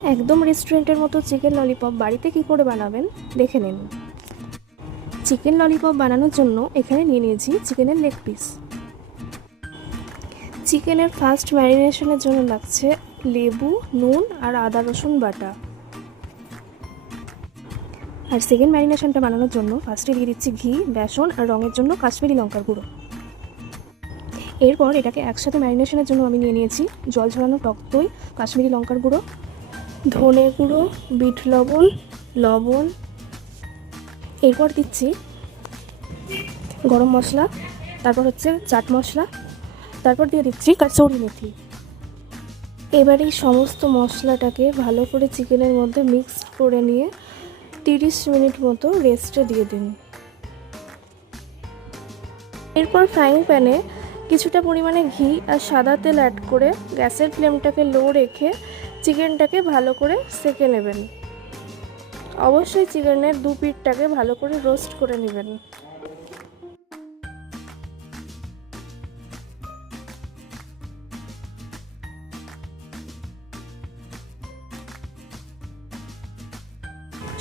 একদম রেস্টুরেন্টের মতো চিকেন ললিপপ বাড়িতে কি করে বানাবেন দেখে নিন। চিকেন ললিপপ বানানোর জন্য এখানে নিয়ে নিয়েছি চিকেনের লেগ পিস। চিকেনের ফার্স্ট ম্যারিনেশনের জন্য লাগছে লেবু, নুন আর আদা রসুন বাটা। আর সেকেন্ড ম্যারিনেশনটা বানানোর জন্য ফার্স্টে দিয়ে দিচ্ছি ঘি, বেসন আর রঙের জন্য কাশ্মীরি লঙ্কার গুঁড়ো। এরপর এটাকে একসাথে ম্যারিনেশনের জন্য আমি নিয়ে নিয়েছি জল ঝরানো টক দই, কাশ্মীরি লঙ্কার গুঁড়ো, ধনে গুঁড়ো, বিট লবণ, লবণ। এরপর দিচ্ছি গরম মশলা, তারপর হচ্ছে চাট মশলা, তারপর দিয়ে দিচ্ছি কাসুরি মেথি। এবার এই সমস্ত মশলাটাকে ভালো করে চিকেনের মধ্যে মিক্স করে নিয়ে 30 মিনিট মতো রেস্টে দিয়ে দিন। এরপর ফ্রাইং প্যানে কিছুটা পরিমাণে ঘি আর সাদা তেল অ্যাড করে গ্যাসের ফ্লেমটাকে লো রেখে চিকেনটাকে ভালো করে সেঁকে নেবেন। অবশ্যই চিকেনের দু পিঠটাকে ভালো করে রোস্ট করে নেবেন।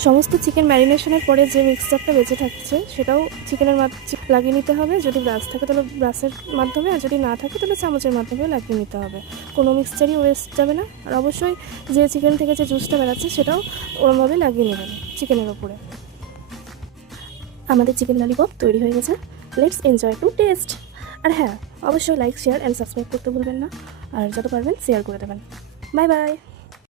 সমস্ত চিকেন ম্যারিনেশনের পরে যে মিক্সচারটা বেঁচে থাকছে সেটাও চিকেনের লাগিয়ে নিতে হবে। যদি ব্রাশ থাকে তাহলে ব্রাশের মাধ্যমে, আর যদি না থাকে তাহলে চামচের মাধ্যমে লাগিয়ে নিতে হবে। কোনো মিক্সচারই ওয়েস্ট যাবে না। আর অবশ্যই যে চিকেন থেকে যে জুসটা বেরাচ্ছে সেটাও ওরমভাবে লাগিয়ে নেবেন চিকেনের ওপরে। আমাদের চিকেন ললিপপ তৈরি হয়ে গেছে। Let's enjoy to taste. আর হ্যাঁ, অবশ্যই লাইক, শেয়ার অ্যান্ড সাবস্ক্রাইব করতে ভুলবেন না। আর যত পারবেন শেয়ার করে দেবেন। Bye bye.